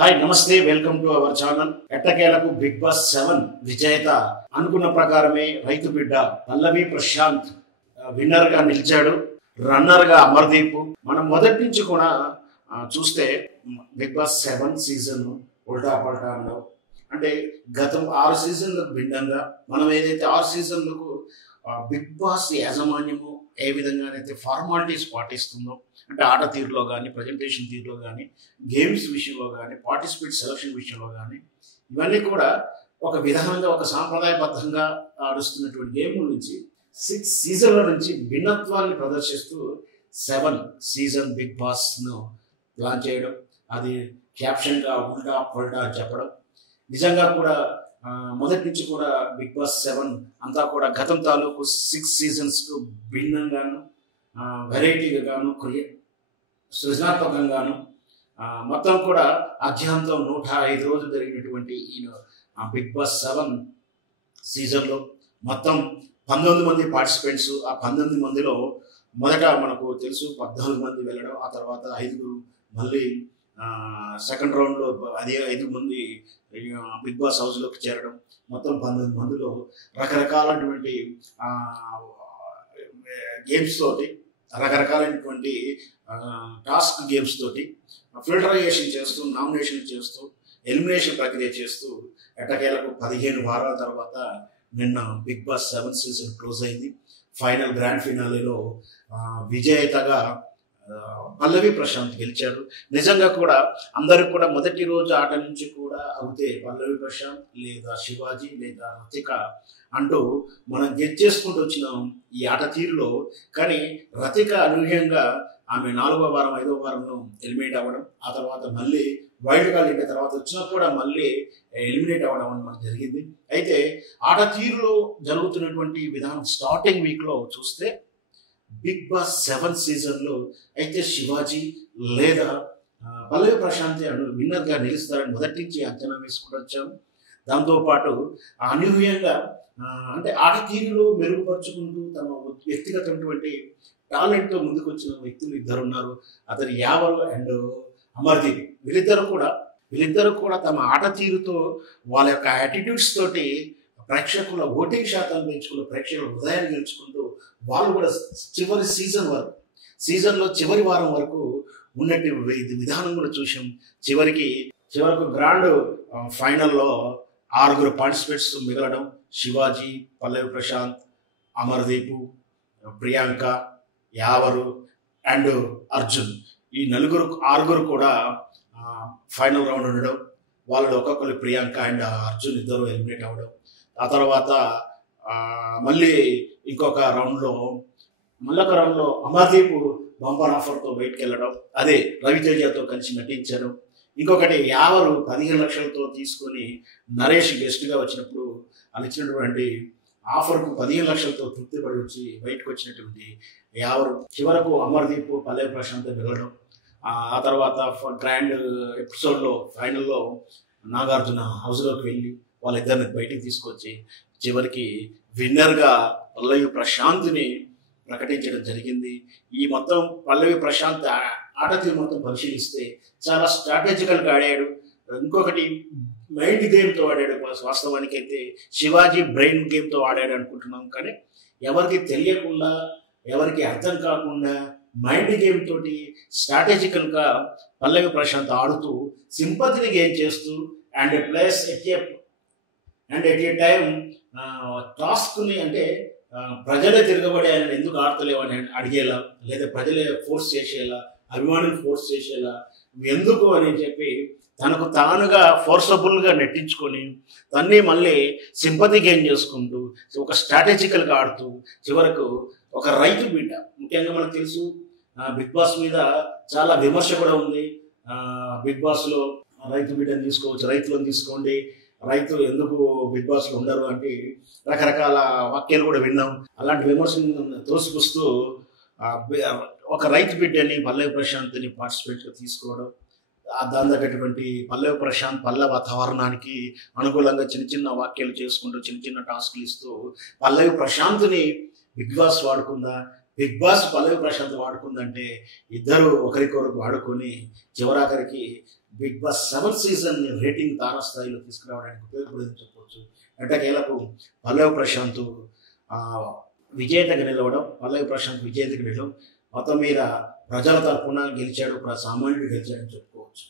Hi నమస్తే welcome to our channel. ఎట్టకేలకు big boss 7 విజేత అనుకున్న ప్రకారమే రైతు బిడ్డ పల్లవి ప్రశాంత్ విన్నర్ గా నిలిచాడు. రన్నర్ గా అమర్దీప్. మనం మొదటి నుంచి కూడా చూస్తే బిగ్ బాస్ 7 సీజన్ ఉల్టా పల్టా ఉండవు. అంటే గతం 6 సీజన్లకు భిన్నంగా మనం ఏదైతే 6 సీజన్లకు బిగ్ బాస్ యాజమాన్యము ఏ విధంగానైతే ఫార్మాలిటీస్ పాటిస్తుందో, అంటే ఆట తీరులో కానీ, ప్రజెంటేషన్ తీరులో కానీ, గేమ్స్ విషయంలో కానీ, పార్టిసిపేట్ సెలక్షన్ విషయంలో కానీ, ఇవన్నీ కూడా ఒక విధానంగా ఒక సాంప్రదాయబద్ధంగా ఆడుస్తున్నటువంటి గేమ్ నుంచి 6 సీజన్ల నుంచి భిన్నత్వాన్ని ప్రదర్శిస్తూ 7 సీజన్ బిగ్ బాస్ను ప్లాన్ చేయడం, అది క్యాప్షన్గా ఉల్టా పల్టా చెప్పడం, నిజంగా కూడా మొదటి నుంచి కూడా బిగ్ బాస్ 7 అంతా కూడా గతం తాలూకు 6 సీజన్స్కు భిన్నంగాను, వెరైటీగా గాను, సృజనాత్మకంగాను, మొత్తం కూడా అధ్యాయంతో 105 రోజులు జరిగినటువంటి ఈ బిగ్ బాస్ 7 సీజన్లో మొత్తం 19 మంది పార్టిసిపెంట్స్. ఆ 19 మందిలో మొదట మనకు తెలుసు 14 మంది వెళ్ళడం, ఆ తర్వాత 5 మళ్ళీ సెకండ్ రౌండ్లో అదే 5 మంది బిగ్ బాస్ హౌస్లోకి చేరడం, మొత్తం 19 మందిలో రకరకాలైనటువంటి గేమ్స్ తోటి, రకరకాలైనటువంటి టాస్క్ గేమ్స్ తోటి ఫిల్టరైజేషన్ చేస్తూ, నామినేషన్ చేస్తూ, ఎలిమినేషన్ ప్రక్రియ చేస్తూ ఎట్టకేలకు 15 వారాల తర్వాత నిన్న బిగ్ బాస్ 7 సీజన్ క్లోజ్ అయింది. ఫైనల్ గ్రాండ్ ఫినాలేలో విజేతగా పల్లవి ప్రశాంత్ గెలిచాడు. నిజంగా కూడా అందరికి కూడా మొదటి రోజు ఆట నుంచి కూడా అవుతే పల్లవి ప్రశాంత్ లేదా శివాజీ లేదా రతిక అంటూ మనం గెట్ చేసుకుంటూ వచ్చినాం ఈ ఆట తీరులో. కానీ రతిక అనూహ్యంగా ఆమె 4వ వారం 5వ వారంలో ఎలిమినేట్ అవ్వడం, ఆ తర్వాత మళ్ళీ వైల్డ్ కార్డ్ అయిన తర్వాత వచ్చినప్పుడు కూడా మళ్ళీ ఎలిమినేట్ అవ్వడం అని మనకు జరిగింది. అయితే ఆట తీరులో జరుగుతున్నటువంటి విధానం స్టార్టింగ్ వీక్లో చూస్తే బిగ్ బాస్ 7 సీజన్లో అయితే శివాజీ లేదా పల్లవి ప్రశాంత్ విన్నర్గా నిలుస్తారని మొదటి నుంచి అంచనా వేసుకుంటూ వచ్చాము. దాంతోపాటు అనూహ్యంగా అంటే ఆట తీరులో మెరుగుపరుచుకుంటూ తమ వ్యక్తిగతమైనటువంటి టాలెంట్తో ముందుకు వచ్చిన వ్యక్తులు 2 ఉన్నారు. అతను యావర్ అండ్ అమర్దీప్. వీళ్ళిద్దరూ కూడా తమ ఆట తీరుతో, వాళ్ళ యొక్క యాటిట్యూడ్స్ తోటి ప్రేక్షకుల ఓటింగ్ శాతం పెంచుకుంటూ, ప్రేక్షకుల హృదయాన్ని గెలుచుకుంటూ వాళ్ళు కూడా చివరి సీజన్లో చివరి వారం వరకు ఉన్నట్టు విధానం కూడా చూసాం. చివరకు గ్రాండ్ ఫైనల్లో 6 పార్టిసిపేట్స్ మిగలడం, శివాజీ, పల్లవి ప్రశాంత్, అమర్దీప్, ప్రియాంక, యావరు అండ్ అర్జున్, ఈ 6 కూడా ఫైనల్ రౌండ్ ఉండడం, వాళ్ళలో ఒక్కొక్కరు ప్రియాంక అండ్ అర్జున్ ఇద్దరు ఎలిమినేట్ అవ్వడం, ఆ తర్వాత మళ్ళీ ఇంకొక రౌండ్లో అమర్దీప్ బంపర్ ఆఫర్తో బయటకు వెళ్ళడం, అదే రవితేజతో కలిసి నటించడం. ఇంకొకటి యావరు 15 లక్షలతో తీసుకొని నరేష్ గెస్ట్గా వచ్చినప్పుడు వాళ్ళు ఇచ్చినటువంటి ఆఫర్కు 15 లక్షలతో తృప్తిపడి వచ్చి బయటకు వచ్చినటువంటి యావరు చివరకు అమర్దీప్, పల్లవి ప్రశాంత్ మిగలడం, ఆ తర్వాత గ్రాండ్ ఎపిసోడ్లో ఫైనల్లో నాగార్జున హౌస్లోకి వెళ్ళి వాళ్ళిద్దరిని బయటికి తీసుకొచ్చి చివరికి విన్నర్గా పల్లవి ప్రశాంత్ని ప్రకటించడం జరిగింది. ఈ మొత్తం పల్లవి ప్రశాంత్ ఆట తీరు మొత్తం పరిశీలిస్తే చాలా స్ట్రాటజికల్గా ఆడాడు. ఇంకొకటి మైండ్ గేమ్తో ఆడాడు. వాస్తవానికి అయితే శివాజీ బ్రెయిన్ గేమ్తో ఆడాడు అనుకుంటున్నాం, కానీ ఎవరికి తెలియకుండా, ఎవరికి అర్థం కాకుండా మైండ్ గేమ్ తోటి స్ట్రాటజికల్గా పల్లవి ప్రశాంత్ ఆడుతూ సింపతిని గెయిన్ చేస్తూ and plus at a time టాస్క్ని, అంటే ప్రజలే తిరగబడి ఆయన ఎందుకు ఆడతలేవు అని అడిగేలా, లేదా ప్రజలే ఫోర్స్ చేసేలా, అభిమానులు ఫోర్స్ చేసేలా ఎందుకు అని చెప్పి తనకు తానుగా ఫోర్సబుల్గా నెట్టించుకొని తన్ని మళ్ళీ సింపతి గెయిన్ చేసుకుంటూ ఒక స్ట్రాటజికల్గా ఆడుతూ చివరకు ఒక రైతు బిడ్డ. ముఖ్యంగా మనకు తెలుసు బిగ్ బాస్ మీద చాలా విమర్శ కూడా ఉంది. బిగ్ బాస్లో రైతు బిడ్డను తీసుకోవచ్చు, రైతులను తీసుకోండి, రైతు ఎందుకు బిగ్ బాస్లో ఉండరు అంటే రకరకాల వాక్యాలు కూడా విన్నాం. అలాంటి విమర్శను తోసిపుస్తూ ఒక రైతు బిడ్డని పల్లవి ప్రశాంత్ని పార్టిసిపేట్గా తీసుకోవడం, దాని తగ్గటువంటి పల్లవి ప్రశాంత్ పల్లె వాతావరణానికి అనుకూలంగా చిన్న చిన్న వాక్యాలు చేసుకుంటూ చిన్న చిన్న టాస్క్లు ఇస్తూ పల్లవి ప్రశాంత్ని బిగ్ బాస్ వాడుకుందా, బిగ్ బాస్ పల్లవి ప్రశాంత్ వాడుకుందంటే ఇద్దరు ఒకరికొకరు వాడుకొని చివరాఖరికి Bigg Boss 7th season rating తారాస్థాయిలో తీసుకురావడానికి ఉపయోగపడిందని చెప్పవచ్చు. ఎట్టకేలకు పల్లవి ప్రశాంత్ విజేతగా నిలవడం, పల్లవి ప్రశాంత్ విజేతగా నిలవడం, మొత్తం మీద ప్రజల తరపున గెలిచాడు, సామాన్యుడు గెలిచాడని చెప్పుకోవచ్చు.